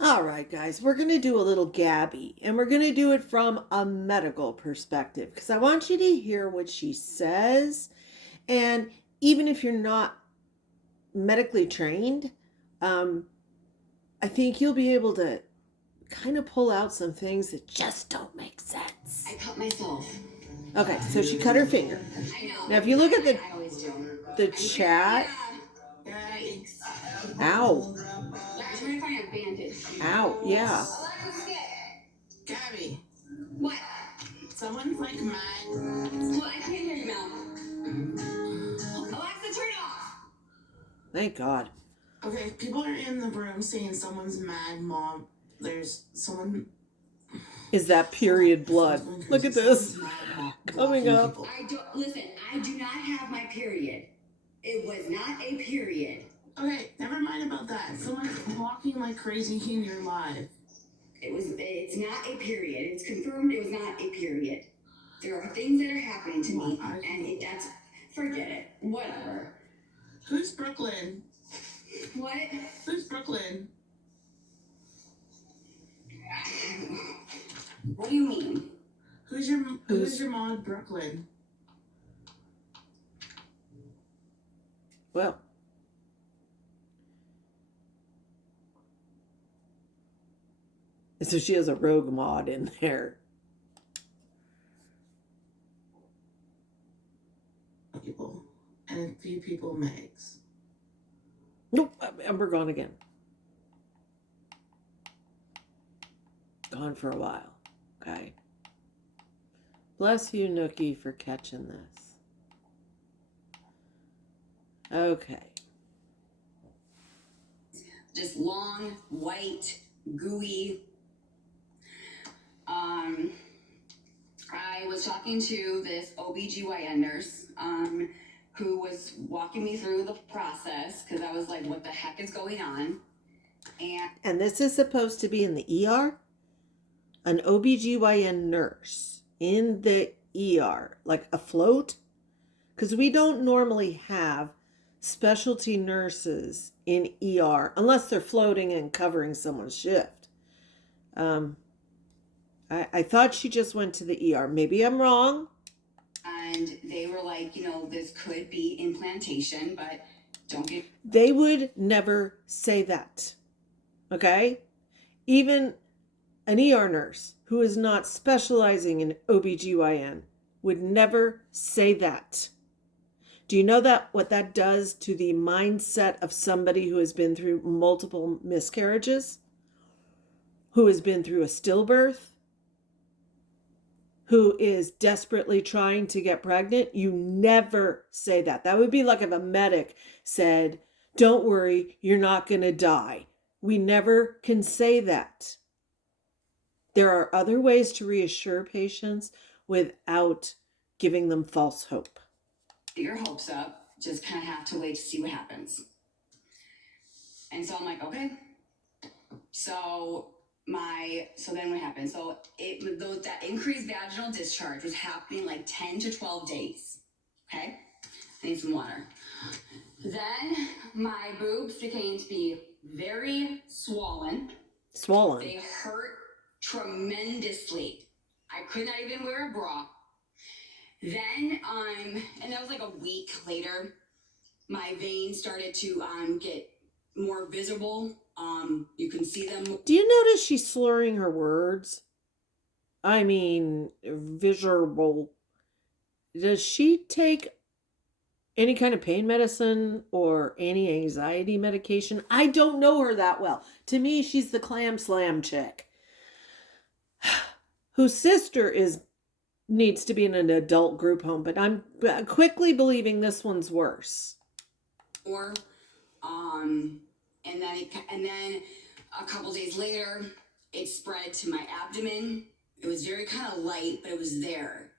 All right, guys, we're going to do a little Gabby, and we're going to do it from a medical perspective because I want you to hear what she says. And even if you're not medically trained, I think you'll be able to kind of pull out some things that just don't make sense. I cut myself. Okay, so she cut her finger. I know. Now, if you look at I always do. the chat, Yikes. ow, I'm trying to find a bandage. ow, yeah. Gabby. What? Someone's like mad. Well, I can't hear you now. Alexa, turn it off. Thank God. Okay, people are in the room saying someone's mad, Mom. There's someone. Is that period blood? Look at this coming up. I do not have my period. It was not a period. Okay, never mind about that. Someone's walking like crazy in your live. It's not a period. It's confirmed it was not a period. There are things that are happening to me, and forget it. Whatever. Who's Brooklyn? What? Who's Brooklyn? What do you mean? Who's your mom, Brooklyn? Well, so she has a rogue mod in there. People. And a few people, Megs. Nope, we're gone again. Gone for a while. Okay. Bless you, Nookie, for catching this. Okay. Just long, white, gooey. I was talking to this OBGYN nurse who was walking me through the process because I was like, what the heck is going on? And this is supposed to be in the ER? An OBGYN nurse in the ER, like afloat? Because we don't normally have specialty nurses in ER unless they're floating and covering someone's shift. I thought she just went to the ER. Maybe I'm wrong. And they were like, this could be implantation, but don't get... They would never say that. Okay? Even an ER nurse who is not specializing in OBGYN would never say that. Do you know what that does to the mindset of somebody who has been through multiple miscarriages? Who has been through a stillbirth? Who is desperately trying to get pregnant? You never say that. That would be like if a medic said, don't worry, you're not going to die. We never can say that. There are other ways to reassure patients without giving them false hope. Your hopes up, just kind of have to wait to see what happens. And so I'm like, okay. So then what happened? So that increased vaginal discharge was happening like 10 to 12 days. Okay? I need some water. Then my boobs became to be very swollen. Swollen. They hurt tremendously. I could not even wear a bra. Then, and that was like a week later, my veins started to get more visible. You can see them. Do you notice she's slurring her words? I mean, visible. Does she take any kind of pain medicine or anti-anxiety medication? I don't know her that well. To me, she's the clam slam chick whose sister needs to be in an adult group home, but I'm quickly believing this one's worse. And then a couple days later, it spread to my abdomen. It was very kind of light, but it was there.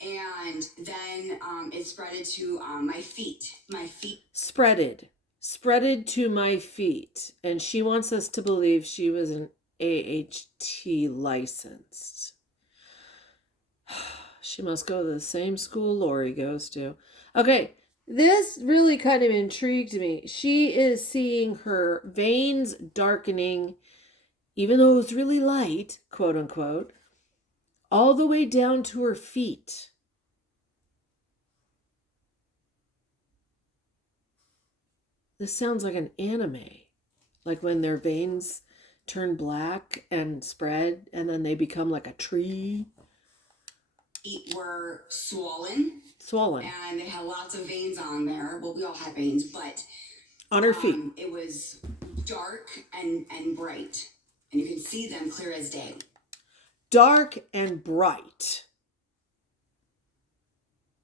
And then it spreaded to my feet. Spreaded to my feet. And she wants us to believe she was an AHT licensed. She must go to the same school Lori goes to. Okay, This really kind of intrigued me. She is seeing her veins darkening, even though it's really light, quote unquote, all the way down to her feet. This sounds like an anime. Like when their veins turn black and spread and then they become like a tree. Feet were swollen. Swollen. And they had lots of veins on there. Well, we all had veins, but on her feet. It was dark and bright. And you can see them clear as day. Dark and bright.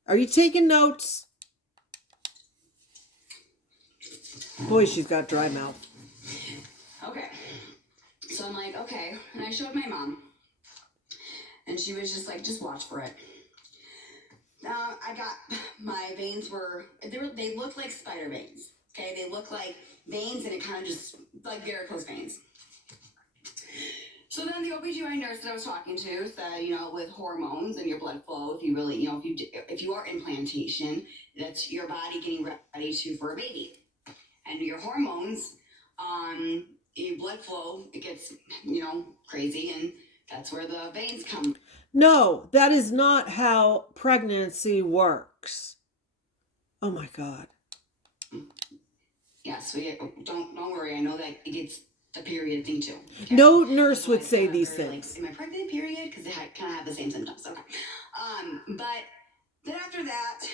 Are you taking notes? Boy, she's got dry mouth. Okay. So I'm like, okay. And I showed my mom. And she was just like, just watch for it. I got, my veins they looked like spider veins. Okay, they look like veins and it kind of just, like varicose veins. So then the OBGYN nurse that I was talking to said, with hormones and your blood flow, if you really, if you are implantation, that's your body getting ready for a baby. And your hormones, your blood flow, it gets, crazy, and that's where the veins come. No, that is not how pregnancy works. Oh my God. Yes, don't worry. I know that it gets the period thing too. Okay? No nurse would say these things. Like, am I pregnant? Period? Because they kind of have the same symptoms. Okay. But then after that,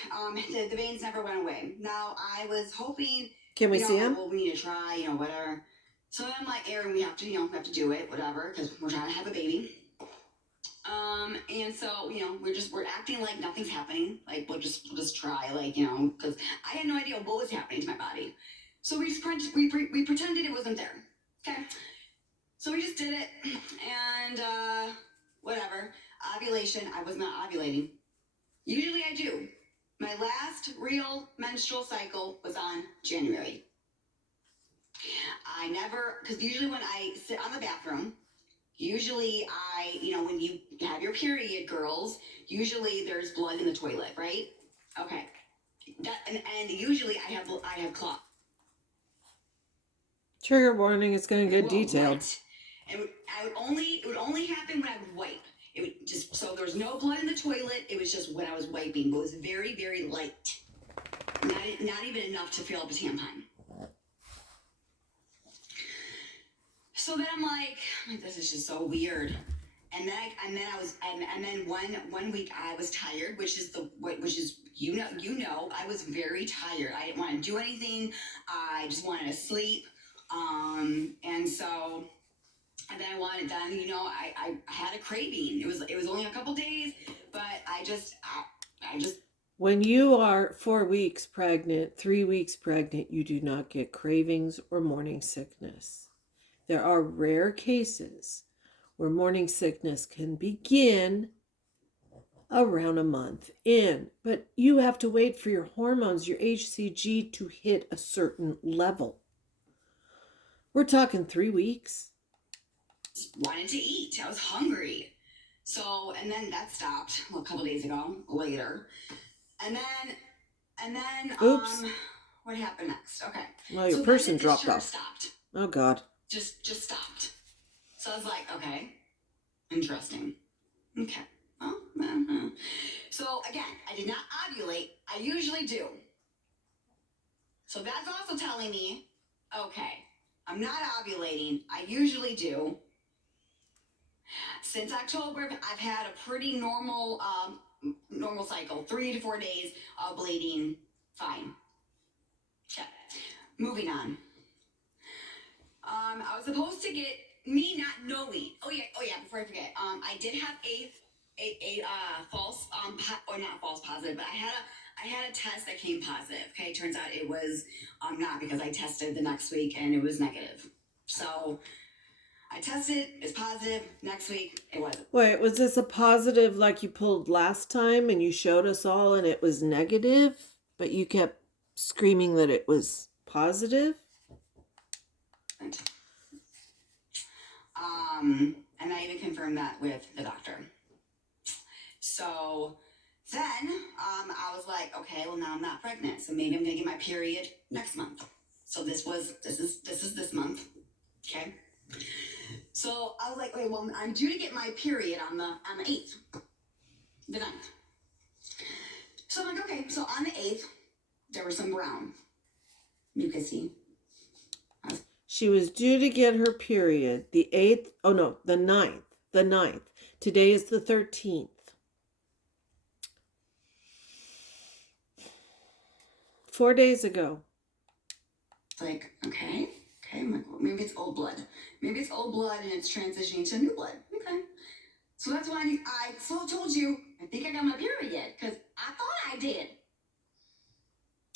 the veins never went away. Now I was hoping. Can we see them? Well, we need to try. whatever. So I'm like, Aaron, we have to, we have to do it, whatever, because we're trying to have a baby. And so, we're acting like nothing's happening. Like, we'll just try, like, because I had no idea what was happening to my body. So we pretended it wasn't there. Okay. So we just did it, and whatever. Ovulation, I was not ovulating. Usually I do. My last real menstrual cycle was on January. I never, because usually when I sit on the bathroom, usually when you have your period, girls, usually there's blood in the toilet, right? Okay. And usually I have clots. Trigger warning, it's going to get detailed. Right. And it would only happen when I would wipe. It would just, so there was no blood in the toilet. It was just when I was wiping, but it was very, very light. Not even enough to fill up a tampon. So then I'm like, this is just so weird. And then one week I was tired, which is I was very tired. I didn't want to do anything. I just wanted to sleep. And then I had a craving. It was only a couple days, but I just. When you are 4 weeks pregnant, 3 weeks pregnant, you do not get cravings or morning sickness. There are rare cases where morning sickness can begin around a month in, but you have to wait for your hormones, your HCG, to hit a certain level. We're talking 3 weeks. Wanted to eat. I was hungry. So, and then that stopped a couple days ago, later. And then, oops. What happened next? Okay. Well, your person dropped off. Stopped. Oh, God. Just stopped. So I was like, okay, interesting. Okay. Well, So again, I did not ovulate. I usually do. So that's also telling me, okay, I'm not ovulating. I usually do. Since October, I've had a pretty normal cycle, 3 to 4 days of bleeding, fine. Okay, moving on. I was supposed to get, me not knowing. Oh yeah, before I forget, I did have a false, or not false positive, but I had a test that came positive. Okay, turns out it was not, because I tested the next week and it was negative. So I tested, it's positive. Next week, it wasn't. Wait, was this a positive like you pulled last time and you showed us all and it was negative, but you kept screaming that it was positive? And I even confirmed that with the doctor. So Then I was like, okay, well now I'm not pregnant, so maybe I'm gonna get my period next month. So this is this month, okay? So I was like, okay, well I'm due to get my period on the 8th, the 9th. So I'm like, okay, so on the 8th, there was some brown, mucusy. She was due to get her period the 8th, oh no, the 9th. The 9th. Today is the 13th. 4 days ago. Like, okay. I'm like, well, maybe it's old blood. Maybe it's old blood and it's transitioning to new blood. Okay. So that's why I so told you, I think I got my period, because I thought I did.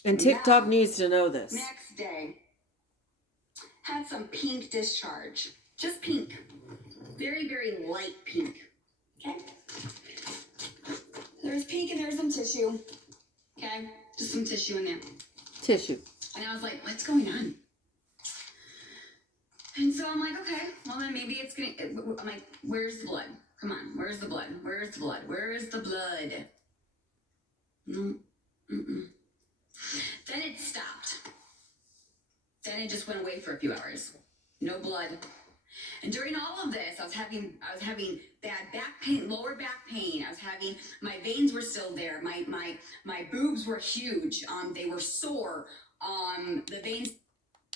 And TikTok Now, needs to know this. Next day, had some pink discharge. Just pink. Very, very light pink. Okay? There's pink and there's some tissue. Okay? Just some tissue in there. Tissue. And I was like, what's going on? And so I'm like, okay, well then maybe it's gonna, I'm like, where's the blood? Come on, where's the blood? Where's the blood? Where is the blood? No. Mm-mm. Then it stopped. Then it just went away for a few hours. No blood. And during all of this, I was having bad back pain, lower back pain. I was having, my veins were still there. My boobs were huge. They were sore. The veins.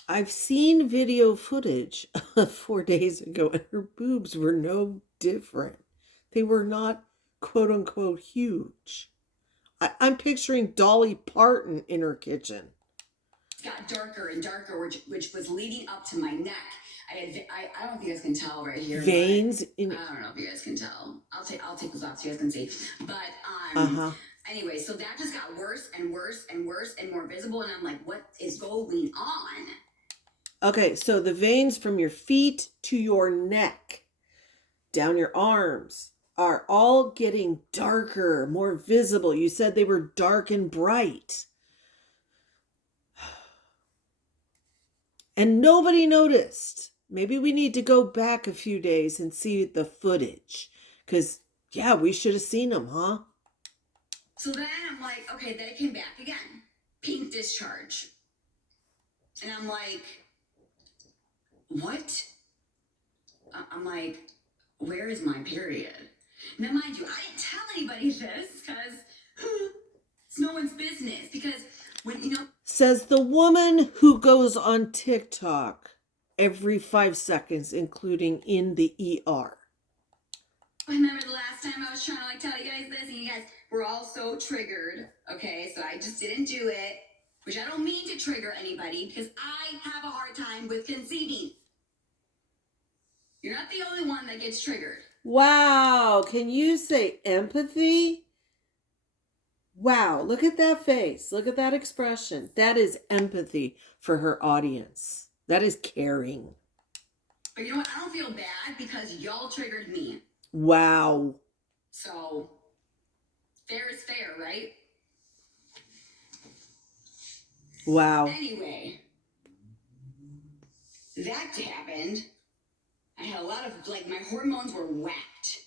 I've seen video footage of 4 days ago, and her boobs were no different. They were not quote unquote huge. I'm picturing Dolly Parton in her kitchen. Got darker and darker, which was leading up to my neck. I don't think you guys can tell right here. Veins in. I don't know if you guys can tell. I'll take this off so you guys can see. But anyway, so that just got worse and worse and worse and more visible, and I'm like, what is going on? Okay, so the veins from your feet to your neck, down your arms, are all getting darker, more visible. You said they were dark and bright. And nobody noticed. Maybe we need to go back a few days and see the footage. Because, yeah, we should have seen them, huh? So then I'm like, okay, then it came back again. Pink discharge. And I'm like, what? I'm like, where is my period? Now, mind you, I didn't tell anybody this because it's no one's business. Because when, Says the woman who goes on TikTok every 5 seconds, including in the ER. I remember the last time I was trying to tell you guys this, and you guys were all so triggered. Okay, so I just didn't do it, which I don't mean to trigger anybody because I have a hard time with conceiving. You're not the only one that gets triggered. Wow, can you say empathy? Wow, look at that face. Look at that expression. That is empathy for her audience. That is caring. But you know what? I don't feel bad because y'all triggered me. Wow. So, fair is fair, right? Wow. Anyway, that happened. I had a lot of, my hormones were whacked.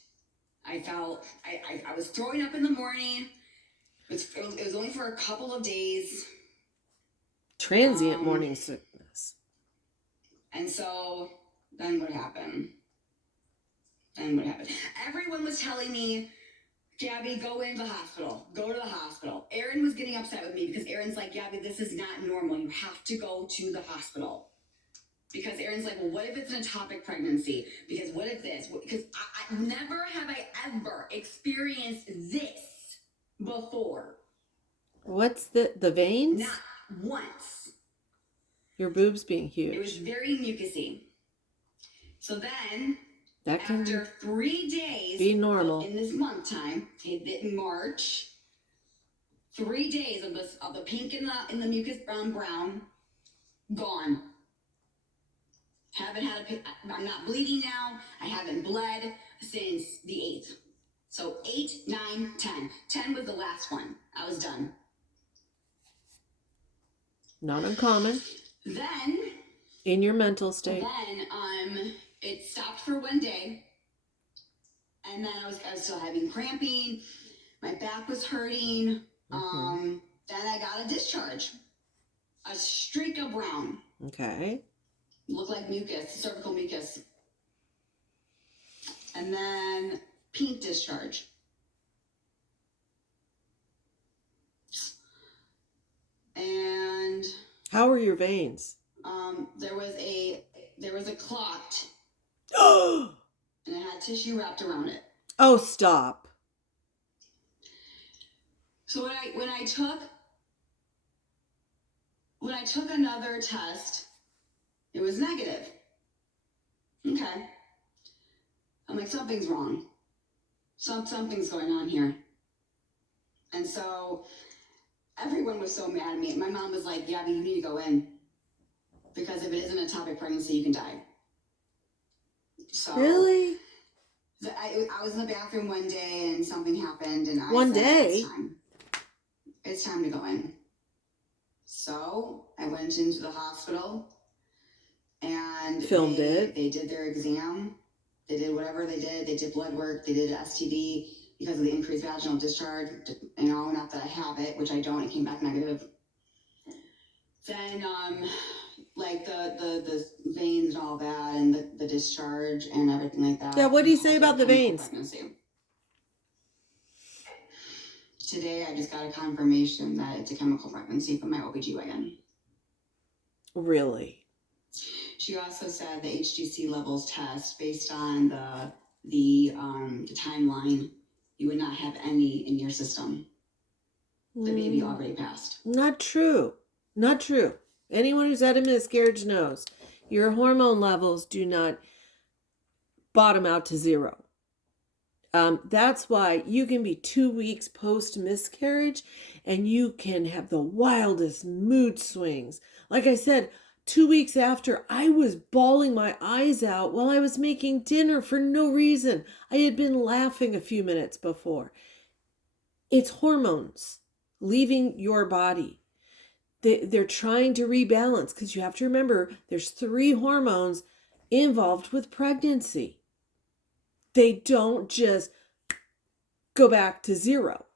I felt, I was throwing up in the morning. It was only for a couple of days. Transient morning sickness. And so, then what happened? Everyone was telling me, Gabby, go into the hospital. Go to the hospital. Erin was getting upset with me because Erin's like, Gabby, this is not normal. You have to go to the hospital. Because Erin's like, well, what if it's an ectopic pregnancy? Because what if this? Because I never have I ever experienced this before. What's the veins? Not once. Your boobs being huge. It was very mucusy. So then, that can after 3 days, be normal in this month time, in March, 3 days of the pink in the mucus brown, gone. I'm not bleeding now. I haven't bled since the 8th. So 8, 9, 10. 10 was the last one. I was done. Not uncommon. Then, in your mental state. Then it stopped for 1 day. And then I was still having cramping. My back was hurting. Mm-hmm. Then I got a discharge. A streak of brown. Okay. Looked like mucus, cervical mucus. And then pink discharge. And how are your veins? There was a clot. Oh, And it had tissue wrapped around it. oh, stop. So when I took another test, it was negative. Okay. I'm like, something's wrong. Something's going on here. And so everyone was so mad at me. My mom was like, Gabby, you need to go in. Because if it isn't a topic pregnancy, you can die. So Really? I was in the bathroom one day and something happened and I One said, day? It's time to go in. So I went into the hospital and filmed it. They did their exam. They did whatever they did. They did blood work. They did STD because of the increased vaginal discharge. You know, not that I have it, which I don't. It came back negative. Then, like the veins and all that, and the discharge and everything like that. Yeah, what do you say about the veins? Pregnancy. Today, I just got a confirmation that it's a chemical pregnancy from my OBGYN. Really? She also said the HGC levels test based on the timeline, you would not have any in your system. The baby already passed. Not true. Not true. Anyone who's had a miscarriage knows your hormone levels do not bottom out to zero. That's why you can be 2 weeks post miscarriage and you can have the wildest mood swings. Like I said, 2 weeks after, I was bawling my eyes out while I was making dinner for no reason. I had been laughing a few minutes before. It's hormones leaving your body. They're trying to rebalance because you have to remember there's 3 hormones involved with pregnancy. They don't just go back to zero.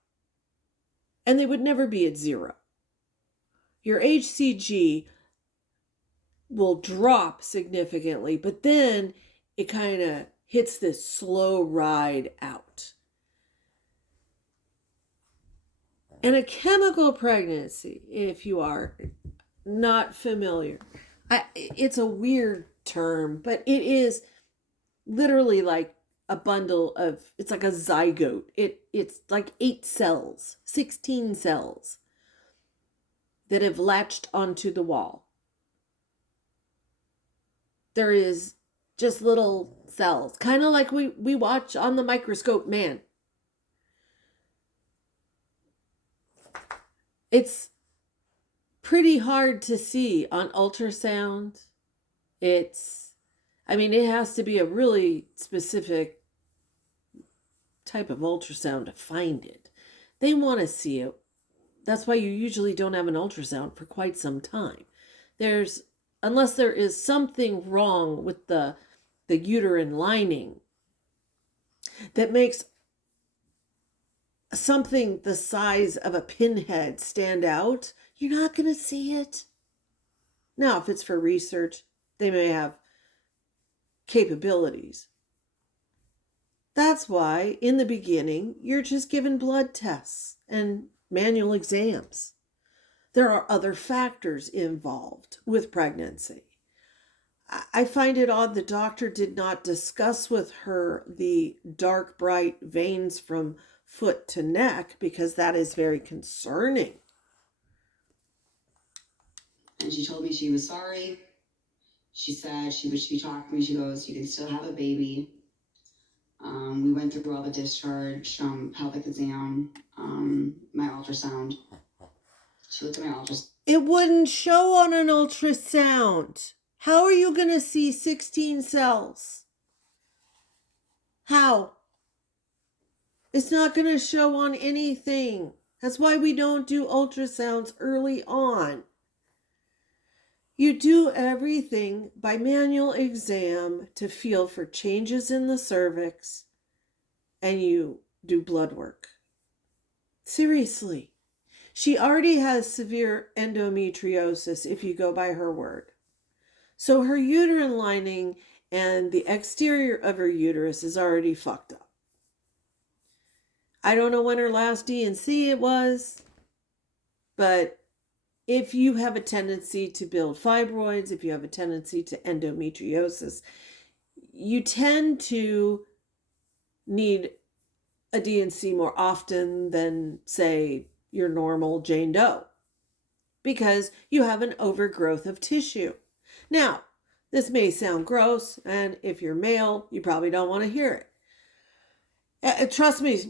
And they would never be at zero. Your HCG will drop significantly, but then it kind of hits this slow ride out. And a chemical pregnancy, if you are not familiar, it's a weird term, but it is literally like a bundle of, it's like a zygote. It's like 8 cells, 16 cells that have latched onto the wall. There is just little cells, kind of like we watch on the microscope, man. It's pretty hard to see on ultrasound. It has to be a really specific type of ultrasound to find it. They want to see it. That's why you usually don't have an ultrasound for quite some time. Unless there is something wrong with the uterine lining that makes something the size of a pinhead stand out, you're not going to see it. Now, if it's for research, they may have capabilities. That's why, in the beginning, you're just given blood tests and manual exams. There are other factors involved with pregnancy. I find it odd the doctor did not discuss with her the dark, bright veins from foot to neck, because that is very concerning. And she told me she was sorry. She said she talked to me. She goes, you can still have a baby. We went through all the discharge, pelvic exam, my ultrasound. She looked at my ultrasound. It wouldn't show on an ultrasound. How are you going to see 16 cells? How? It's not going to show on anything. That's why we don't do ultrasounds early on. You do everything by manual exam to feel for changes in the cervix, and you do blood work. Seriously. She already has severe endometriosis, if you go by her word. So her uterine lining and the exterior of her uterus is already fucked up. I don't know when her last D&C it was, but if you have a tendency to build fibroids, if you have a tendency to endometriosis, you tend to need a D&C more often than, say, your normal Jane Doe, because you have an overgrowth of tissue. Now, this may sound gross, and if you're male, you probably don't want to hear it. Trust me,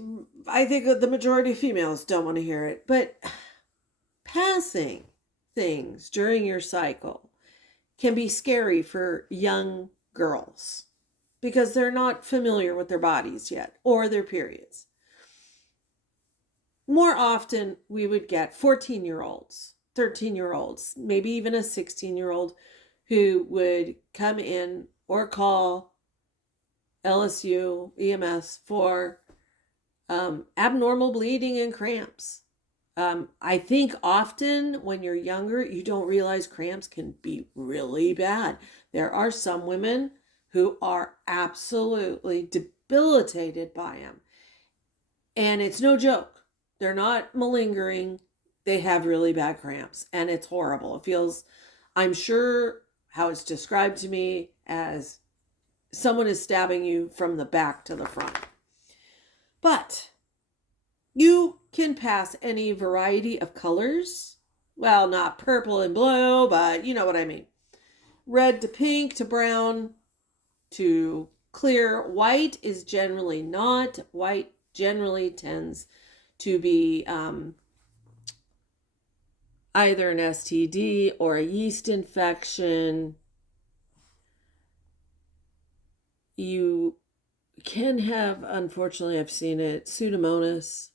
I think the majority of females don't want to hear it, but passing things during your cycle can be scary for young girls because they're not familiar with their bodies yet or their periods. More often, we would get 14-year-olds, 13-year-olds, maybe even a 16-year-old who would come in or call LSU, EMS for abnormal bleeding and cramps. I think often when you're younger, you don't realize cramps can be really bad. There are some women who are absolutely debilitated by them. And it's no joke. They're not malingering. They have really bad cramps, and it's horrible. It feels, I'm sure how it's described to me, as someone is stabbing you from the back to the front. But you can pass any variety of colors. Well, not purple and blue, but you know what I mean. Red to pink to brown to clear. White is generally not. White generally tends to be either an STD or a yeast infection. You can have, unfortunately, I've seen it, Pseudomonas,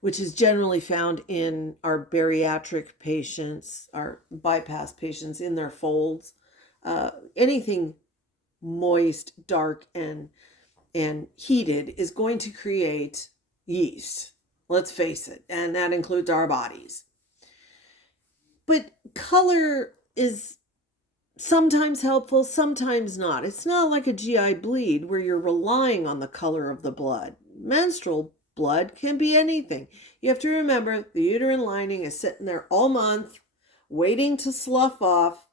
which is generally found in our bariatric patients, our bypass patients in their folds. Anything moist, dark, and heated is going to create yeast. Let's face it. And that includes our bodies. But color is sometimes helpful, sometimes not. It's not like a GI bleed where you're relying on the color of the blood. Menstrual blood can be anything. You have to remember the uterine lining is sitting there all month waiting to slough off.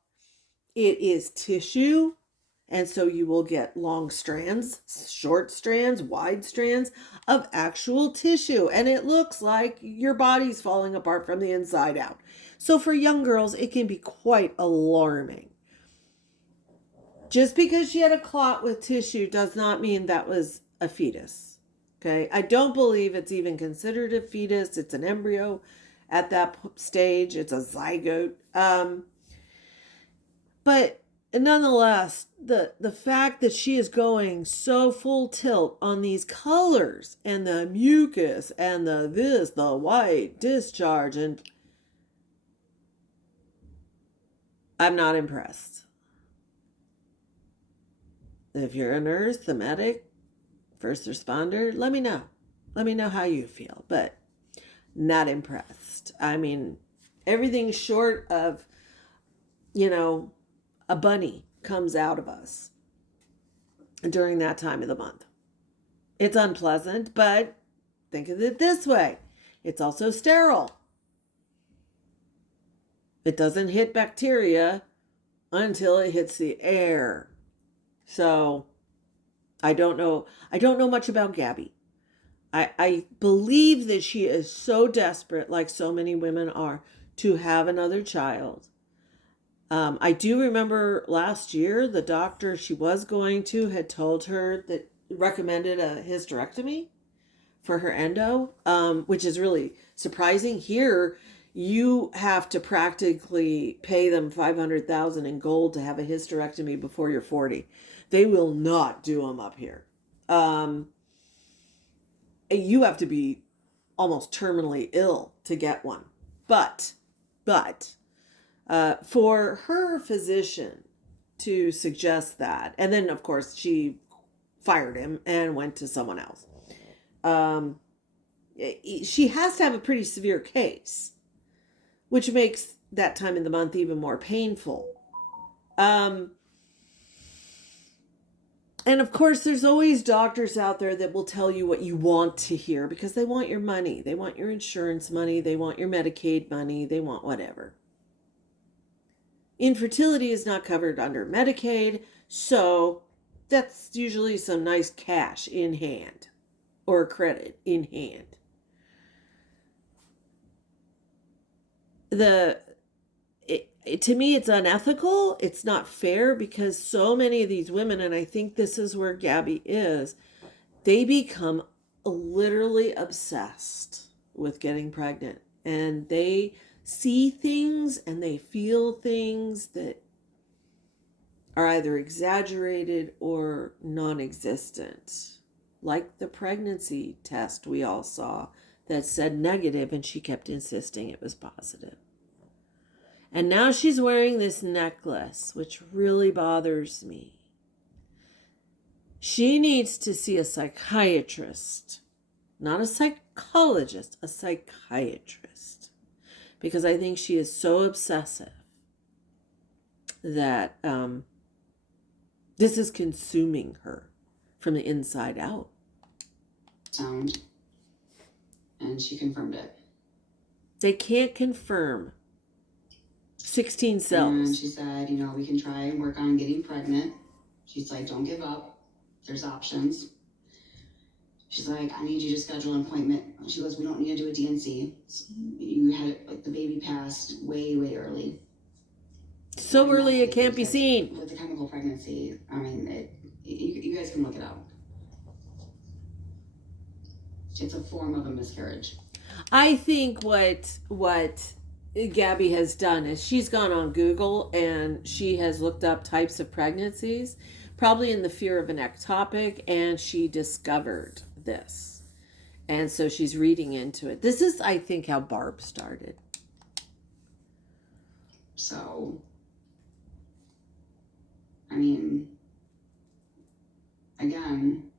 It is tissue, and so you will get long strands, short strands, wide strands of actual tissue, and it looks like your body's falling apart from the inside out. So for young girls, it can be quite alarming. Just because she had a clot with tissue does not mean that was a fetus. Okay, I don't believe it's even considered a fetus. It's an embryo at that stage. It's a zygote. But nonetheless, the fact that she is going so full tilt on these colors and the mucus and the white discharge, and I'm not impressed. If you're a nurse, a medic, first responder, let me know. Let me know how you feel, but not impressed. I mean, everything short of, a bunny comes out of us during that time of the month. It's unpleasant, but think of it this way. It's also sterile. It doesn't hit bacteria until it hits the air. So I don't know much about Gabi. I believe that she is so desperate, like so many women are, to have another child. I do remember last year, the doctor she was going to had told her that recommended a hysterectomy for her endo, which is really surprising. Here, you have to practically pay them $500,000 in gold to have a hysterectomy before you're 40. They will not do them up here. You have to be almost terminally ill to get one. But for her physician to suggest that, and then of course she fired him and went to someone else. she has to have a pretty severe case, which makes that time of the month even more painful. And of course, there's always doctors out there that will tell you what you want to hear because they want your money. They want your insurance money. They want your Medicaid money. They want whatever. Infertility is not covered under Medicaid, so that's usually some nice cash in hand or credit in hand. To me, it's unethical. It's not fair because so many of these women, and I think this is where Gabi is, they become literally obsessed with getting pregnant. And they see things and they feel things that are either exaggerated or non-existent. Like the pregnancy test we all saw that said negative and she kept insisting it was positive. And now she's wearing this necklace, which really bothers me. She needs to see a psychiatrist, not a psychologist, a psychiatrist. Because I think she is so obsessive that this is consuming her from the inside out. Sound. And she confirmed it. They can't confirm 16 cells. And she said, you know, we can try and work on getting pregnant. She's like, don't give up. There's options. She's like, I need you to schedule an appointment. She goes, we don't need to do a DNC. You had, like, the baby passed way, way early. So early it can't be seen. With the chemical pregnancy, I mean, you guys can look it up. It's a form of a miscarriage. I think what Gabi has done is she's gone on Google and she has looked up types of pregnancies, probably in the fear of an ectopic, and she discovered this. And so she's reading into it. This is, I think, how Barb started. So, I mean, again,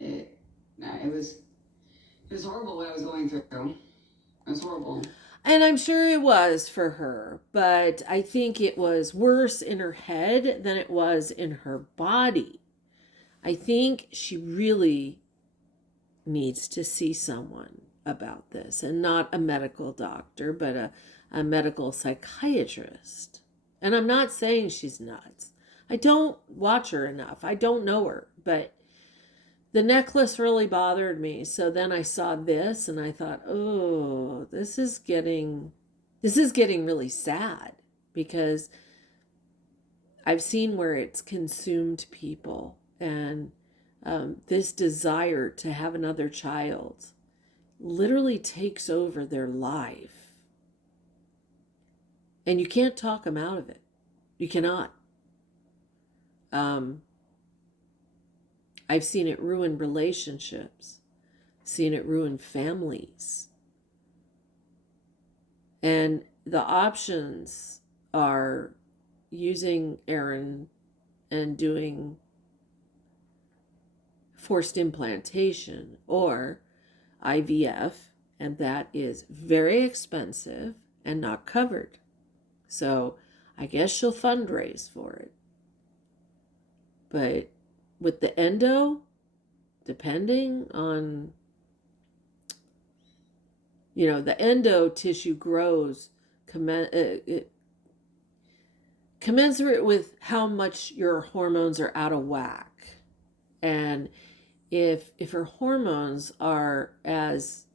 it was horrible what I was going through. It was horrible. And I'm sure it was for her, but I think it was worse in her head than it was in her body. I think she really needs to see someone about this, and not a medical doctor, but a medical psychiatrist. And I'm not saying she's nuts. I don't watch her enough. I don't know her, but the necklace really bothered me. So then I saw this and I thought, oh, this is getting really sad, because I've seen where it's consumed people, and this desire to have another child literally takes over their life. And you can't talk them out of it. You cannot. I've seen it ruin relationships, seen it ruin families. And the options are using Aaron and doing forced implantation or IVF, and that is very expensive and not covered. So I guess she'll fundraise for it. But with the endo, depending on, the endo tissue grows commensurate with how much your hormones are out of whack. And if her hormones are as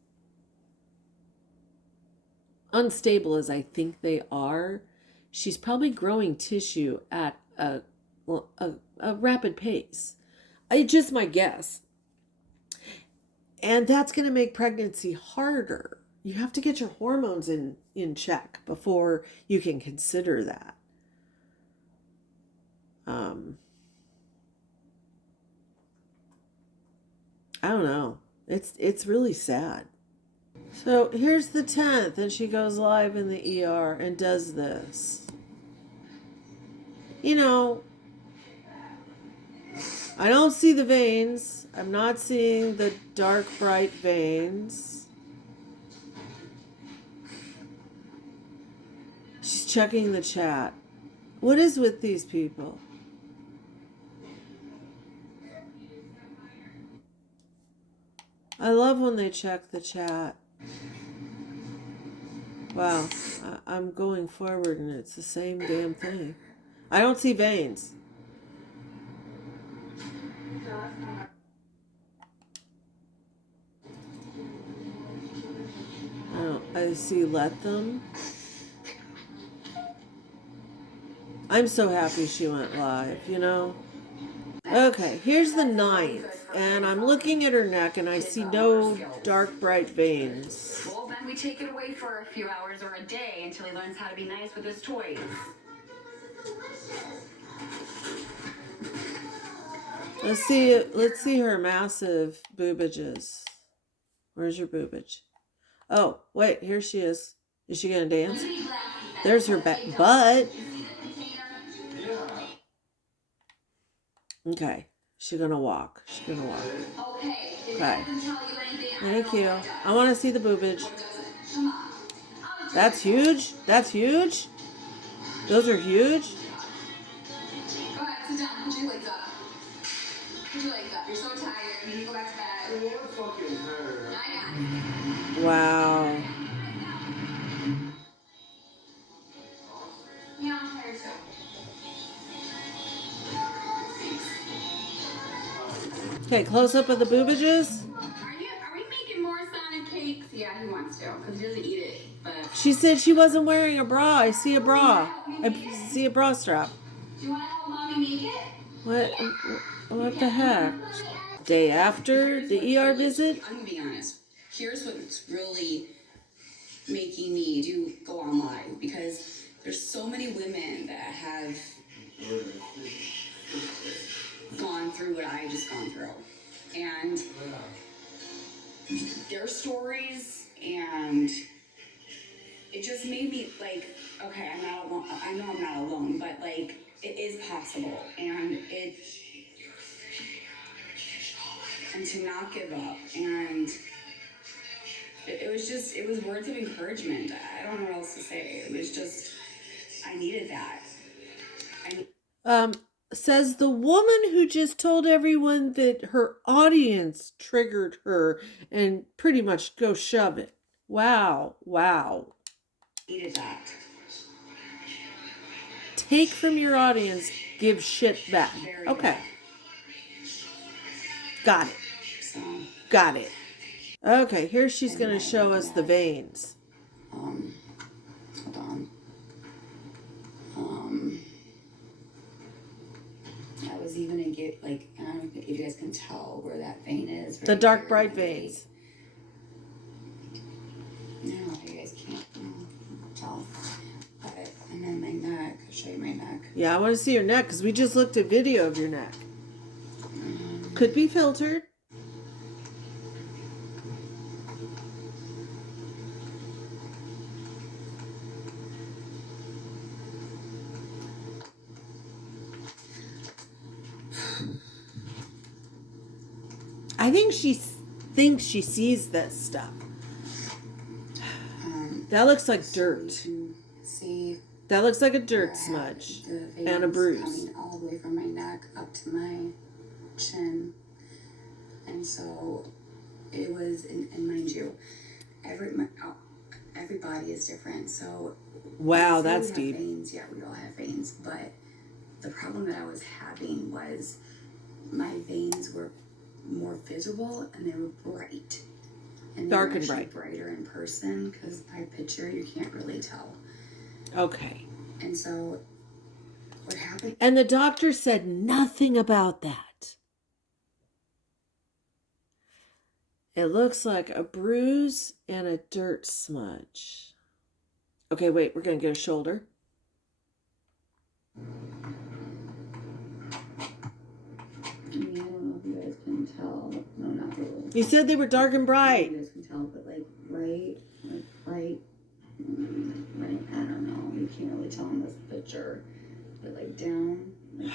unstable as I think they are, she's probably growing tissue at a rapid pace. It's just my guess. And that's going to make pregnancy harder. You have to get your hormones in check before you can consider that. I don't know. It's really sad. So here's the 10th, and she goes live in the ER and does this. I don't see the veins. I'm not seeing the dark, bright veins. She's checking the chat. What is with these people? I love when they check the chat. Wow, I'm going forward and it's the same damn thing. I don't see veins. I see let them. I'm so happy she went live, you know? Okay, here's the 9th, and I'm looking at her neck and I see no dark, bright veins. Well, then we take it away for a few hours or a day until he learns how to be nice with his toys. Let's see her massive boobages. Where's your boobage? Oh, wait, here she is. Is she gonna dance? There's her butt. Okay, she's gonna walk. She's gonna walk. Okay. Thank you. I want to see the boobage. That's huge. That's huge. Those are huge. Go ahead, sit down. Put your legs up. Put your legs up. You're so tired. You need to go back to bed. Wow. Yeah, I'm tired too. Okay, close up of the boobages. Are we making more Sonic cakes? Yeah, he wants to, because he doesn't eat it. But She said she wasn't wearing a bra. I see a bra. I see a bra strap. do you want to help mommy make it? What the heck? Day after the ER visit? I'm gonna be honest. Here's what's really making me go on live, because there's so many women that have gone through what I just gone through, and their stories, and it just made me like, okay, I'm not alone. I know I'm not alone, but like, it is possible, and to not give up, and it was words of encouragement. I don't know what else to say. It was just, I needed that. Says the woman who just told everyone that her audience triggered her and pretty much go shove it. Wow. Needed that. Take from your audience, give shit back. Okay. Got it. So, Got it. Okay, here she's going to show us the veins. hold on. I was even gonna get, like, I don't know if you guys can tell where that vein is. The dark, bright veins. No, you guys can't tell. But, and then my neck, I'll show you my neck. Yeah, I want to see your neck because we just looked at video of your neck. Could be filtered. I think she thinks she sees this stuff. That looks like dirt. See, that looks like a dirt smudge and a bruise. Coming all the way from my neck up to my chin, and so it was. And mind you, everybody is different. So wow, that's deep. Veins, yeah, we all have veins, but the problem that I was having was my veins were more visible and they were bright. And dark and bright. Brighter in person, because by picture you can't really tell. Okay. And so what happened? And the doctor said nothing about that. It looks like a bruise and a dirt smudge. Okay, wait, we're going to get a shoulder. I mean, I don't know if you guys can tell. No, not really. You said they were dark and bright. You guys can tell, but like bright, right? I don't know. You can't really tell in this picture, but like down. Like,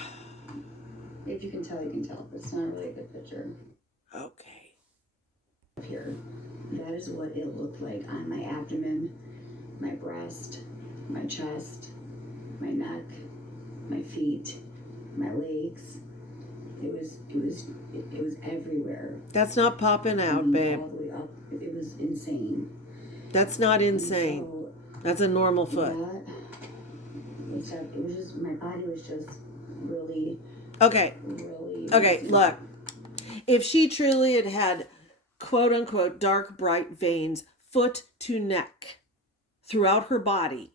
If you can tell, you can tell, but it's not a really good picture. Okay. Here, that is what it looked like on my abdomen, my breast, my chest, my neck, my feet, my legs. It was everywhere. That's not popping out, babe. All the way up. It was insane. That's not insane. So, That's a normal foot. It was just, my body was just really, Okay. really. Okay, look. If she truly had had quote unquote dark, bright veins, foot to neck, throughout her body,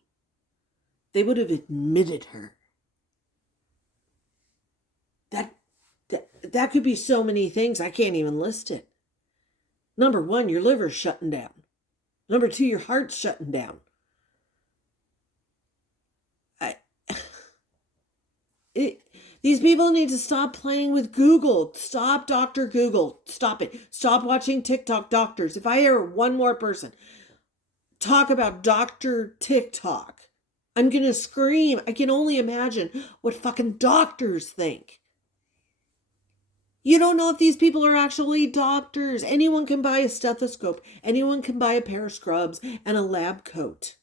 they would have admitted her. That could be so many things. I can't even list it. Number one, your liver's shutting down. Number two, your heart's shutting down. These people need to stop playing with Google. Stop Dr. Google. Stop it. Stop watching TikTok doctors. If I hear one more person talk about Dr. TikTok, I'm going to scream. I can only imagine what fucking doctors think. You don't know if these people are actually doctors. Anyone can buy a stethoscope. Anyone can buy a pair of scrubs and a lab coat.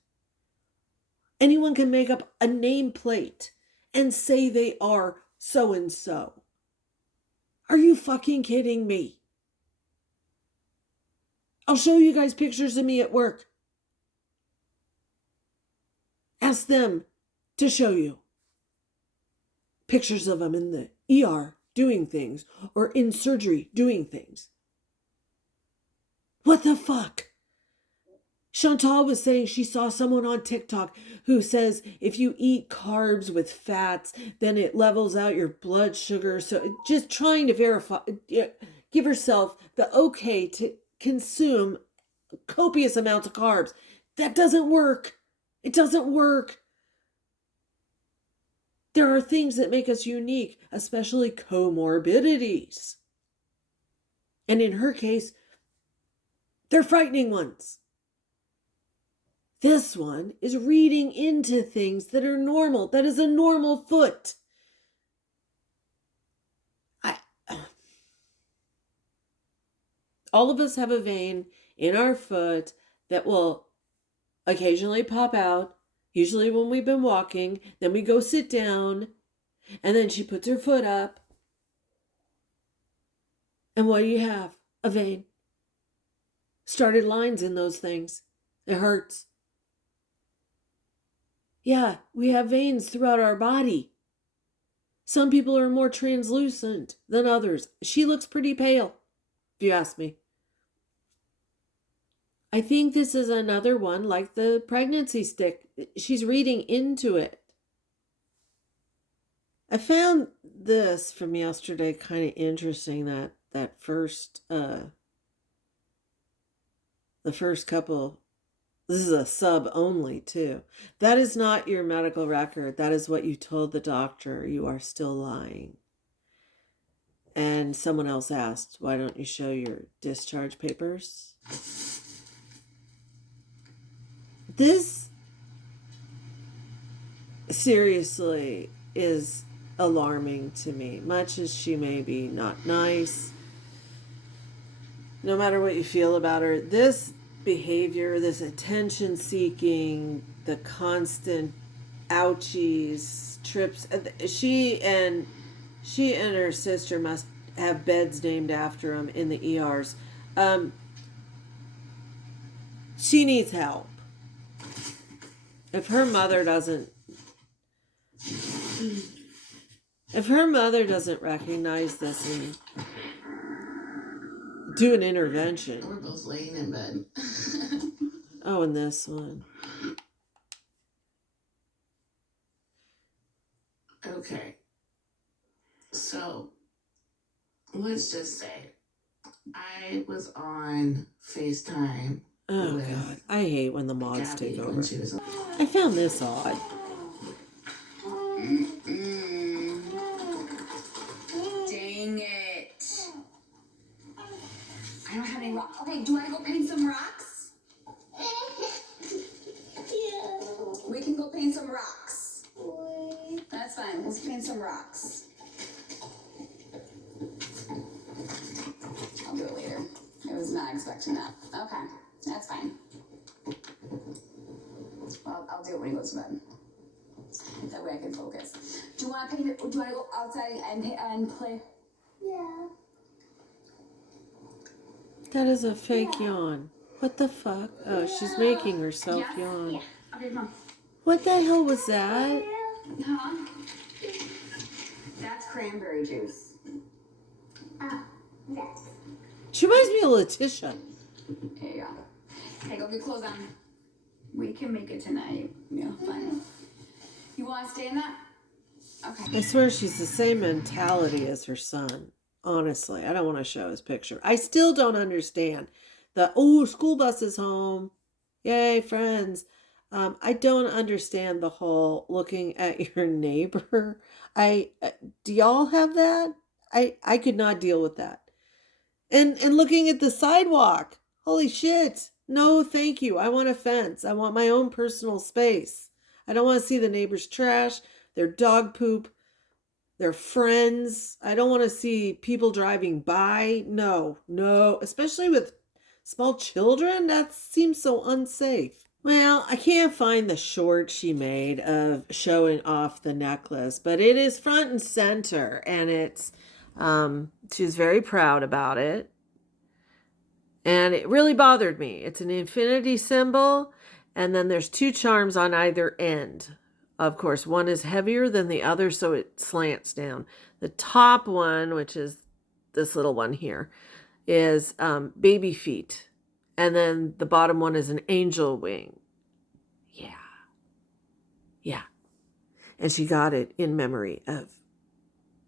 Anyone can make up a nameplate and say they are so-and-so. Are you fucking kidding me? I'll show you guys pictures of me at work. Ask them to show you pictures of them in the ER doing things or in surgery doing things. What the fuck? Chantal was saying she saw someone on TikTok who says if you eat carbs with fats, then it levels out your blood sugar. So just trying to verify, give herself the okay to consume copious amounts of carbs. That doesn't work. It doesn't work. There are things that make us unique, especially comorbidities. And in her case, they're frightening ones. This one is reading into things that are normal. That is a normal foot. All of us have a vein in our foot that will occasionally pop out, usually when we've been walking. Then we go sit down, and then she puts her foot up. And what do you have? A vein. Started lines in those things. It hurts. Yeah, we have veins throughout our body. Some people are more translucent than others. She looks pretty pale, if you ask me. I think this is another one like the pregnancy stick. She's reading into it. I found this from yesterday kind of interesting, that first, the first couple. This is a sub only too. That is not your medical record. That is what you told the doctor. You are still lying. And someone else asked, why don't you show your discharge papers? This seriously is alarming to me. Much as she may be not nice, no matter what you feel about her, this behavior, this attention seeking, the constant ouchies, trips, she and her sister must have beds named after them in the ERs. She needs help. If her mother doesn't recognize this and do an intervention. We're both laying in bed. Oh, and this one. Okay. So, let's just say I was on FaceTime. Oh, God. I hate when the mods Gabby take over. when she was I found this odd. Dang it. I don't have any rocks. Okay, do you want to go paint some rocks? We can go paint some rocks. That's fine. Let's paint some rocks. not expecting that. Okay, that's fine. Well, I'll do it when he goes to bed. That way I can focus. Do you want to paint it? Do you want to go outside and play? Yeah. That is a fake yawn. What the fuck? Oh, she's making herself yawn. Yeah. Okay, come on. What the hell was that? Huh? That's cranberry juice. Yes. She reminds me of Letitia. Here you go. Hey, go get clothes on. We can make it tonight. Yeah, fine. You want to stay in that? Okay. I swear she's the same mentality as her son. Honestly, I don't want to show his picture. I still don't understand the, school bus is home. Yay, friends. I don't understand the whole looking at your neighbor. Do y'all have that? I could not deal with that. And looking at the sidewalk. Holy shit. No, thank you. I want a fence. I want my own personal space. I don't want to see the neighbor's trash, their dog poop, their friends. I don't want to see people driving by. No, especially with small children. That seems so unsafe. Well, I can't find the short she made of showing off the necklace, but it is front and center, and it's she's very proud about it. And it really bothered me. It's an infinity symbol, and then there's 2 charms on either end. Of course, one is heavier than the other, so it slants down. The top one, which is this little one here, is baby feet. And then the bottom one is an angel wing. Yeah. And she got it in memory of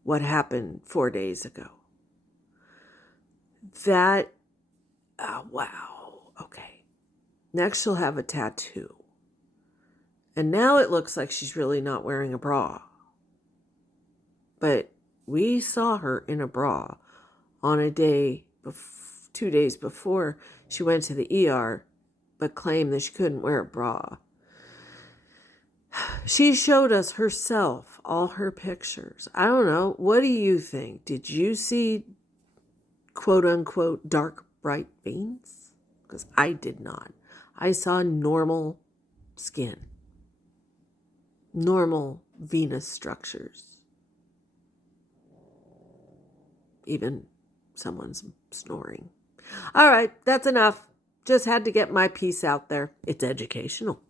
what happened 4 days ago. That, wow. Okay. Next, she'll have a tattoo. And now it looks like she's really not wearing a bra. But we saw her in a bra on a day, 2 days before she went to the ER, but claimed that she couldn't wear a bra. She showed us herself all her pictures. I don't know. What do you think? Did you see, quote unquote, dark, bright veins? Because I did not. I saw normal skin. Normal venous structures. Even someone's snoring. All right, that's enough. Just had to get my piece out there. It's educational.